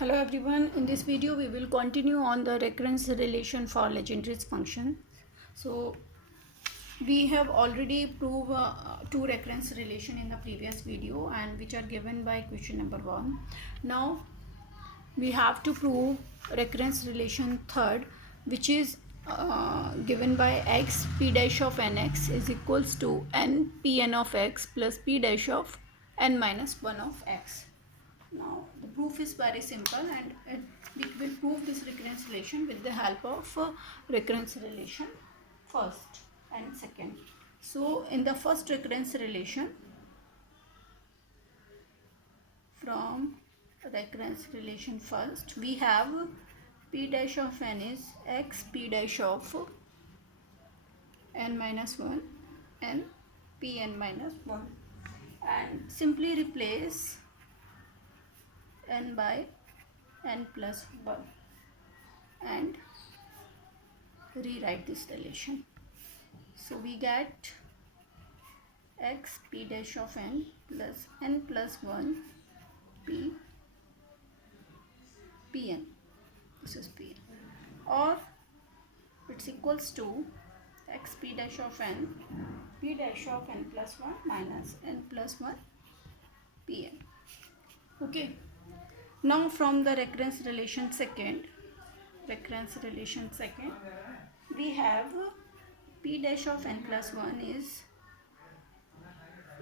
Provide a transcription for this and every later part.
Hello everyone, in this video we will continue on the recurrence relation for Legendre's function. So we have already proved two recurrence relation in the previous video and which are given by question number 1. Now we have to prove recurrence relation third, which is given by x p dash of nx is equals to n pn of x plus p dash of n minus 1 of x. Now the proof is very simple, and we will prove this recurrence relation with the help of recurrence relation first and second. So in the first recurrence relation, from recurrence relation first, we have p dash of n is x p dash of n minus 1 and pn minus 1, and simply replace n by n plus 1 and rewrite this relation. So we get x p dash of n plus n plus 1 p pn. This is pn, or it's equals to x p dash of n p dash of n plus 1 minus n plus 1 pn. Okay. Now from the recurrence relation second, we have p dash of n plus 1 is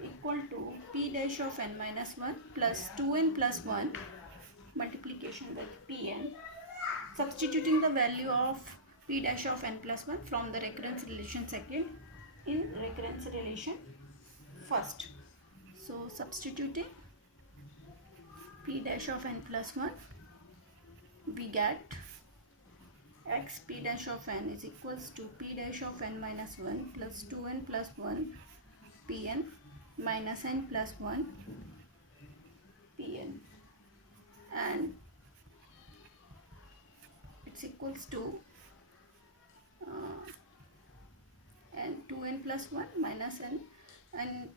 equal to p dash of n minus 1 plus 2n plus 1 multiplication with pn, substituting the value of p dash of n plus 1 from the recurrence relation second in recurrence relation first. So substituting p dash of n plus 1, we get x p dash of n is equals to p dash of n minus 1 plus 2n plus 1 pn minus n plus 1 pn, and it's equals to n 2n plus 1 minus n, and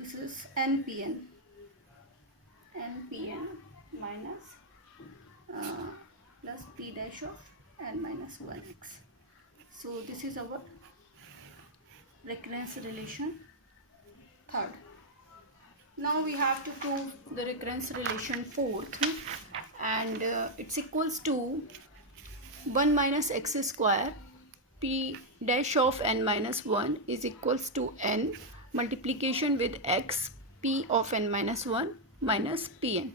this is npn minus plus p dash of n minus 1x. So this is our recurrence relation third. Now we have to prove the recurrence relation fourth, and it's equals to 1 minus x square p dash of n minus 1 is equals to n multiplication with x p of n minus 1 minus pn,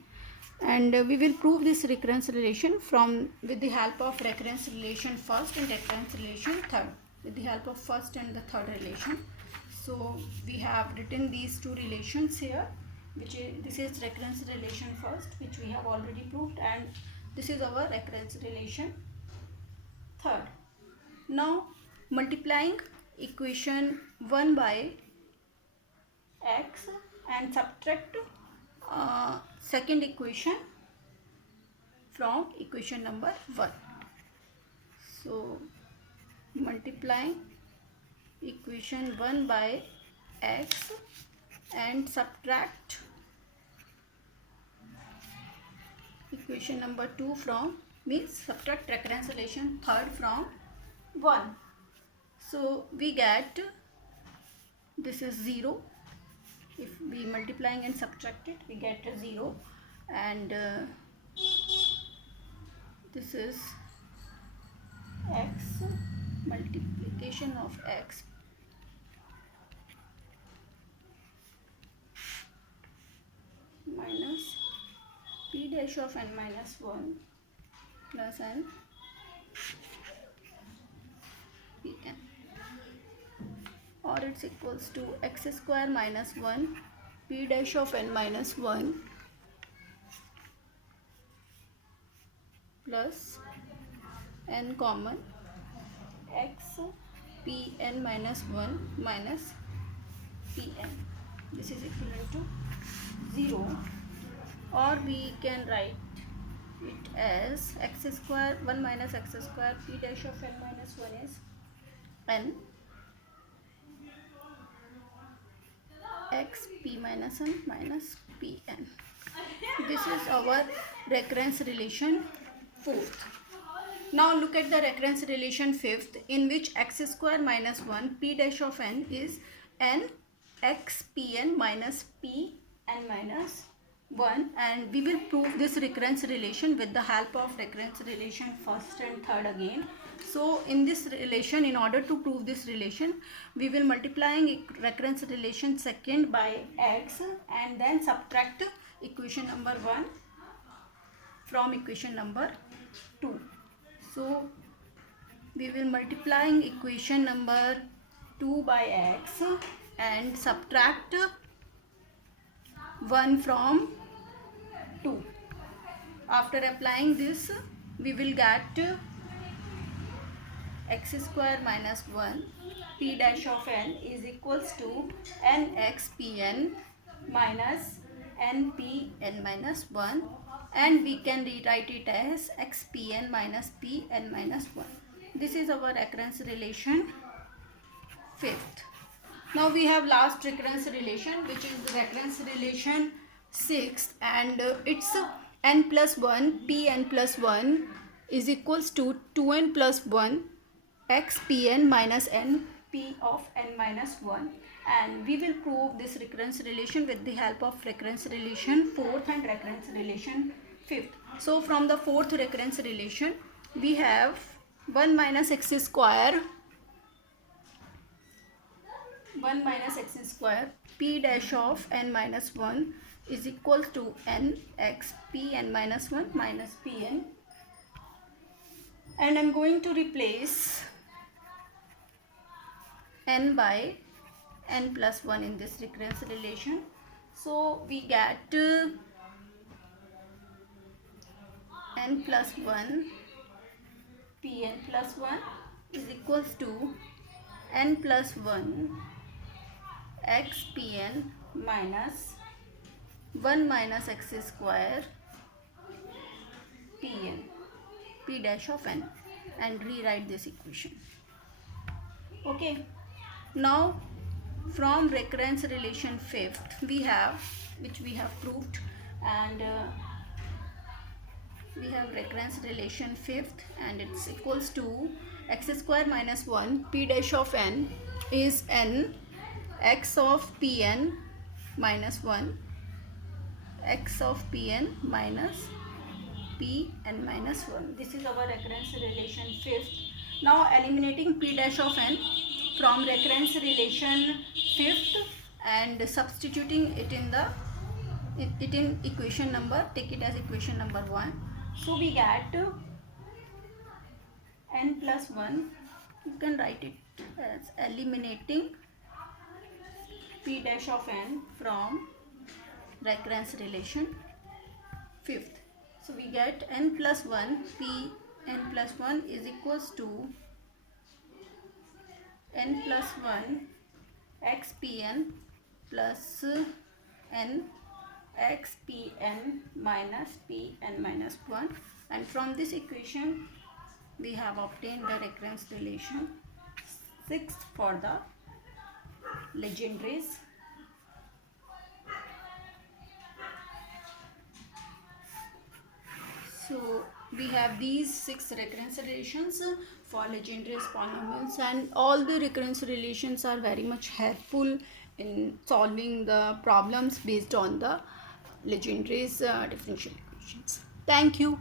and we will prove this recurrence relation with the help of recurrence relation first and recurrence relation third, with the help of first and the third relation. So we have written these two relations here, this is recurrence relation first, which we have already proved, and this is our recurrence relation third. Now multiplying equation 1 by x and subtract second equation from equation number 1. So multiplying equation 1 by x and subtract equation number 2 from, means subtract recurrence relation third from 1. So we get, this is 0. If we multiplying and subtract it, we get a 0, and this is x multiplication of x minus p dash of n minus 1 plus n pn, or it's equals to x square minus 1 p dash of n minus 1 plus n common x pn minus 1 minus pn. This is equivalent to 0, or we can write it as x square 1 minus x square p dash of n minus 1 is n x p minus n minus pn. This is our recurrence relation fourth. Now look at the recurrence relation fifth, in which x square minus 1 p dash of n is n x pn minus p n minus 1, and we will prove this recurrence relation with the help of recurrence relation first and third again. So in this relation, in order to prove this relation, we will multiplying recurrence relation second by x and then subtract equation number 1 from equation number 2. So we will multiplying equation number 2 by x and subtract 1 from 2. After applying this, we will get x square minus 1 p dash of n is equals to nx pn minus npn minus 1, and we can rewrite it as xpn minus pn minus 1. This is our recurrence relation fifth. Now we have last recurrence relation, which is the recurrence relation sixth, and it's n plus 1 pn plus 1 is equals to 2n plus 1 xpn minus n p of n minus 1, and we will prove this recurrence relation with the help of recurrence relation fourth and recurrence relation fifth. So from the fourth recurrence relation, we have 1 minus x square p dash of n minus 1 is equal to n x p n minus 1 minus pn, and I'm going to replace n by n plus 1 in this recurrence relation. So we get n plus 1 pn plus 1 is equals to n plus 1 xpn minus 1 minus x square pn p dash of n, and rewrite this equation. Okay, now from recurrence relation fifth, we have, which we have proved, and we have recurrence relation fifth, and it's equals to x square minus 1 p dash of n is n x of pn minus 1 x of pn minus pn minus 1. This is our recurrence relation fifth. Now eliminating p dash of n from recurrence relation fifth and substituting it in the equation number, take it as equation number 1. So we get n plus 1, you can write it as eliminating p dash of n from recurrence relation fifth. So we get n plus 1 p n plus 1 is equals to n plus 1 xpn plus n xpn minus pn minus 1, and from this equation we have obtained the recurrence relation sixth for the Legendre's. So we have these 6 recurrence relations for Legendre's polynomials, and all the recurrence relations are very much helpful in solving the problems based on the Legendre's differential equations. Thank you.